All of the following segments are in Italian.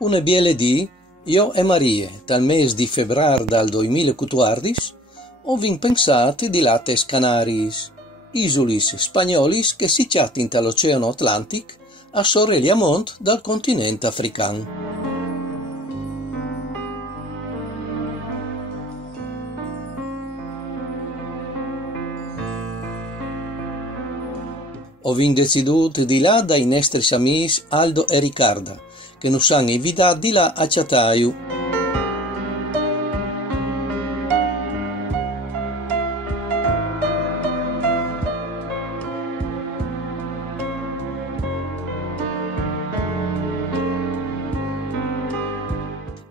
Una BLD, io e Marie, dal mese di febbraio del 2014, ho pensato di lattes Canaris, isolis spagnolis che si situano all'Oceano Atlantico a sorelle a mont dal continente africano. Ho deciduto di là dai nostri amici Aldo e Riccarda, che nos hanno invitato di là a Chataio.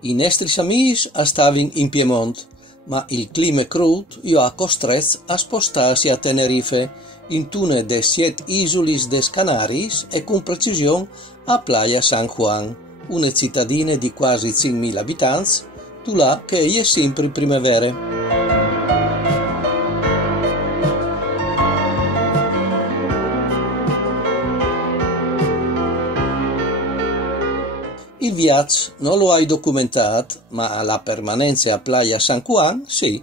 I nostri amici stavano in Piemonte, ma il clima crudo li ha costretto a spostarsi a Tenerife, in una delle 7 isole des Canaris e con precisione a Playa San Juan, una cittadina di quasi 5.000 abitanti, tu là che è sempre in primavera. Il viaggio non lo hai documentato, ma la permanenza a Playa San Juan sì.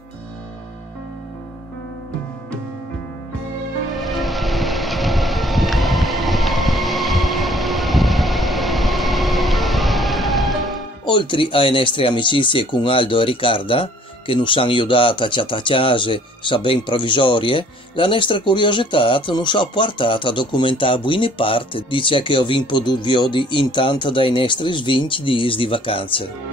Oltre alle nostre amicizie con Aldo e Riccarda, che nos hanno aiutato a chattacciare ben provvisorie, la nostra curiosità nos ha portato a documentare buone parte di ciò che ho potuto vedere intanto dai nostri 20 giorni di vacanze.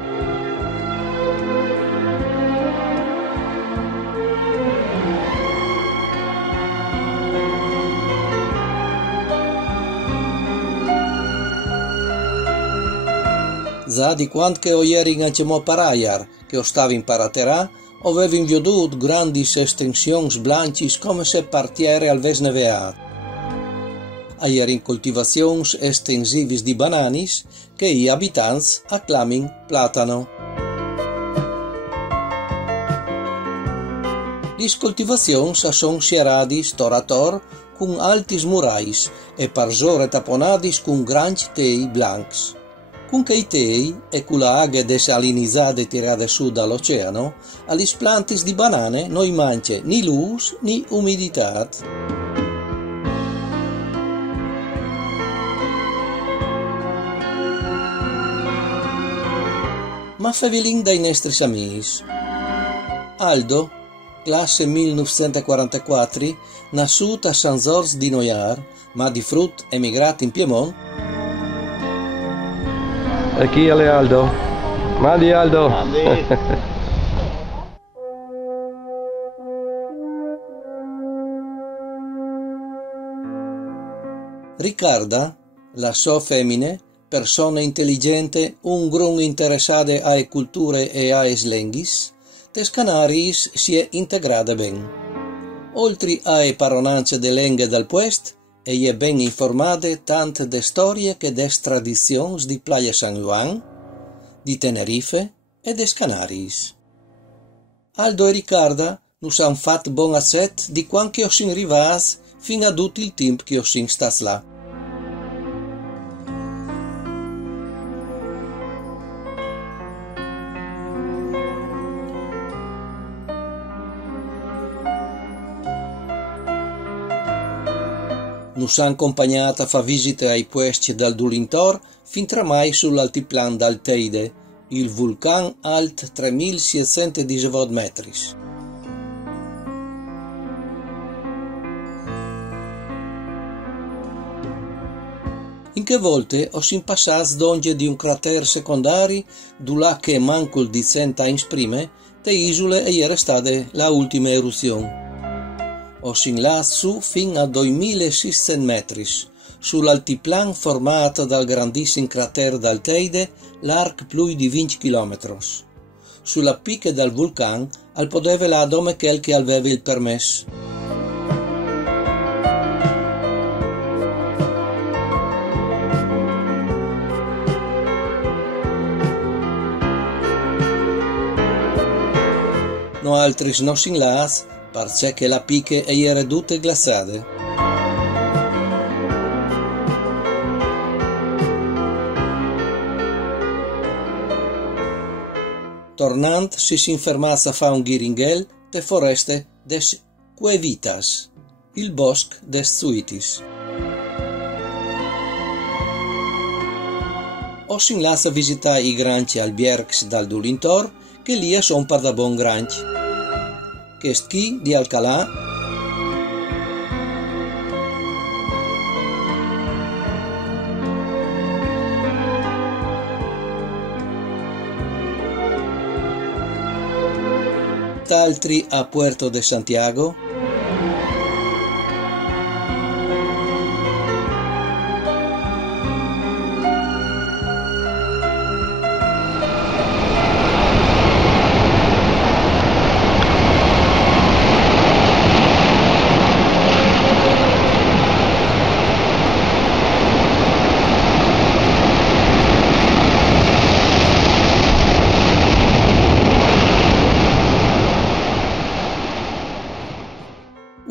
Già di quando che ho ieri in a Paraiar, che ho stavo in Paraterà, avevo veduto grandi estensioni blanche come se partiere al vesneveato. Ieri in coltivazioni estensive di bananis che gli abitanti acclamano platano. Le coltivazioni sono schierate torator con alti murais e parzore taponati con grandi tei blancs. Con che i tei e con la acqua desalinizzata tirata su dall'oceano, alle piante di banane non manca né luce né umidità. Ma favelin dai nostri amici. Aldo, classe 1944, nasciuto a San Giorgio di Noiar, ma di frutto emigrato in Piemonte. E chi è Aldo? Mandi Aldo! Riccarda, la sua femmina, persona intelligente, un gran interessata alle culture e alle lenguis, des Canaris si è integrata ben. Oltre alle paronanze de lingue del poest, e è ben informata tanto de storie che des tradizioni di Playa San Juan, di Tenerife e des Canaris. Aldo e Riccarda nos hanno fatto buon asset di quanto ho sin arrivato fino a tutto il tempo che ho sin stato là. Nos hanno accompagnato a fare visite ai posti del Dulintor fin tramai sull'altiplan del Teide, il vulcano alto 3718 metri. In che volte ho sin passato donge di un cratere secondario, là che manco il dicenta in prime, te isole e era stata la ultima eruzione. Ho sin là su fin a 2600 metri, sull'altiplan formato dal grandissimo cratere del Teide, largo più di 20 km. Sulla picca del vulcano, al poteva là dove quel che aveva il permesso. No altri no sin là, perché la picche era tutte glaciate. tornant si s'infermazza fa un ghiringhel de foreste des Cuevitas, il bosc des Zuitis. O sin lascia visitar i granci albiergs dal Dulintor, che lia son par da bon granci. Chest chi di Alcalà, altri a Puerto de Santiago,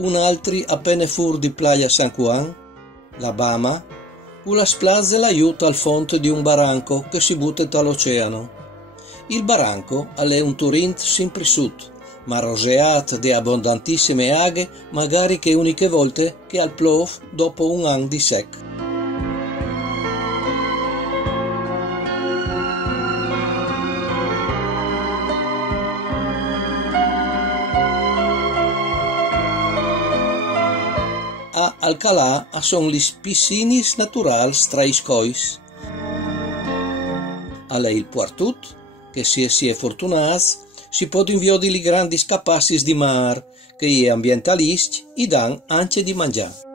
un altri appena fur di Playa San Juan, la Bama, u la splazze l'aiuta al fonte di un baranco che si butta all'oceano. Il baranco è un turint sempre sud, ma roseat di abbondantissime aghe, magari che uniche volte che al plov dopo un anno di sec. A Alcalà son lis piscinis naturals tra is cois. A lei il Puartut, che si è fortunats, si pot inviò di li grandi capassis di mar, che gli ambientalisti i dan anche di mangiare.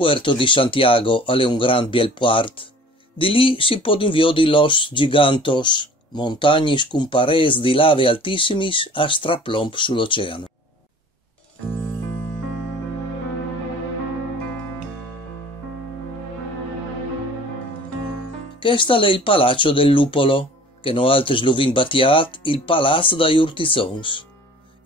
Puerto di Santiago è un gran bel port. Di lì si può inviò di los gigantos, montagnis con pares di lave altissimis a straplomb sull'oceano. Questo è il Palazzo del Lupolo, che no altro slovin battiat il Palazzo da Urtizons.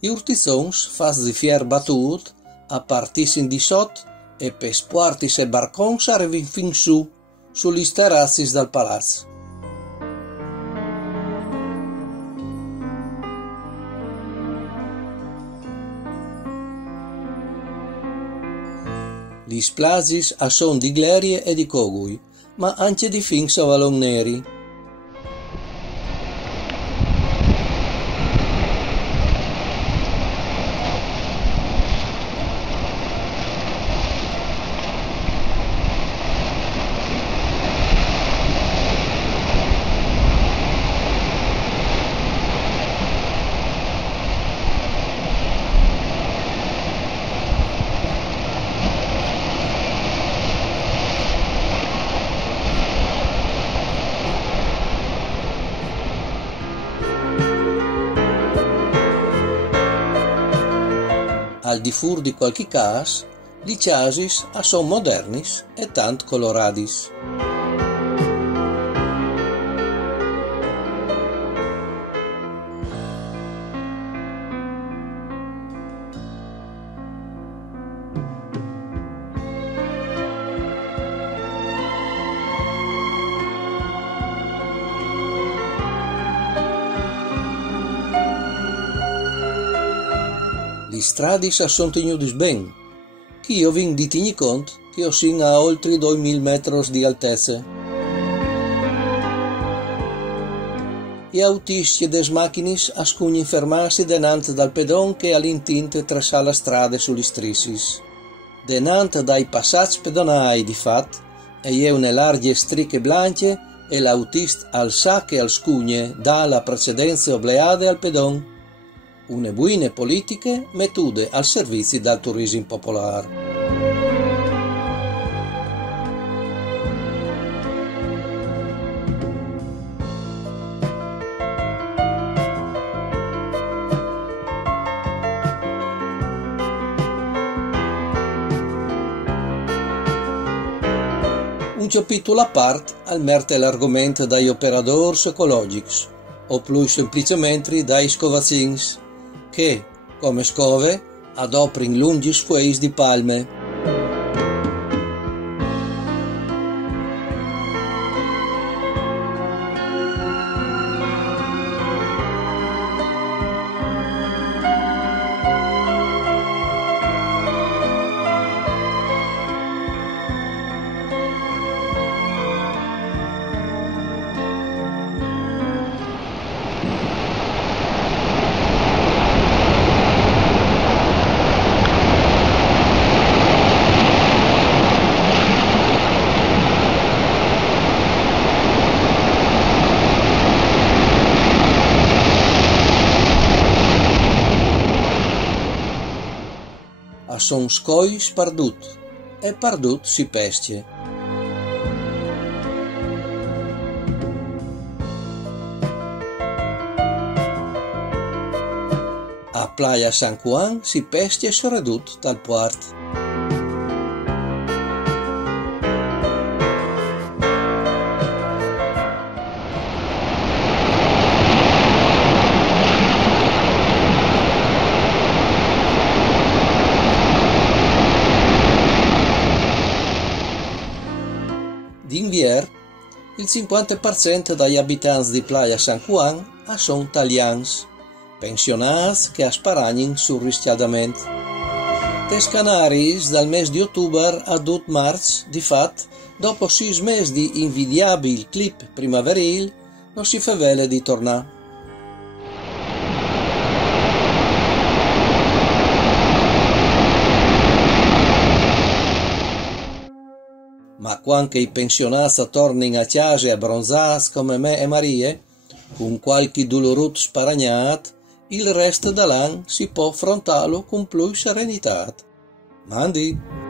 I Urtizons fas di fier batut a partissin di sot e per spuartis e barcons arrivin fin su, sugli terrazzi del palazzo. Gli splasis a son di glerie e di cogui, ma anche di fins a valon neri. Al di fur di qualche cas, gli chasis son modernis e tant coloradis. Gli stradis son tenutis ben, che io vin di tigni cont che sin a oltre 2000 metros di altezza. I autisti e des machinis ascugni fermarsi denant dal pedon che all'intinte trasà la strada sugli strissis. Denant dai passaggi pedonai di fat, e je une larghe striche blanche e l'autist al sa che al scugne dà la precedenza obleade al pedon. Une buine politiche mettude al servizio del turismo popolare. Un capitolo a parte al merte l'argomento dagli operatori ecologici, o più semplicemente dai scovazzins, che, come scove, adoprin lunghi squeis di palme. A son scois pardut, e pardut si pesce. A Playa San Juan si pesce soredut dal puart. D'invier, il 50% degli abitanti di Playa San Juan sono italiani, pensionati che sparagnin sul riscaldamento. Tes Canaris dal mese di ottobre a 2 marzo, di fatto, dopo 6 mesi di invidiabili clip primaverili, non si fa vele di tornare. Ma quando i pensionati tornino a casa abbronzati come me e Marie, con qualche dolorut sparagnat, il resto dell'anno si può affrontarlo con più serenità. Mandi!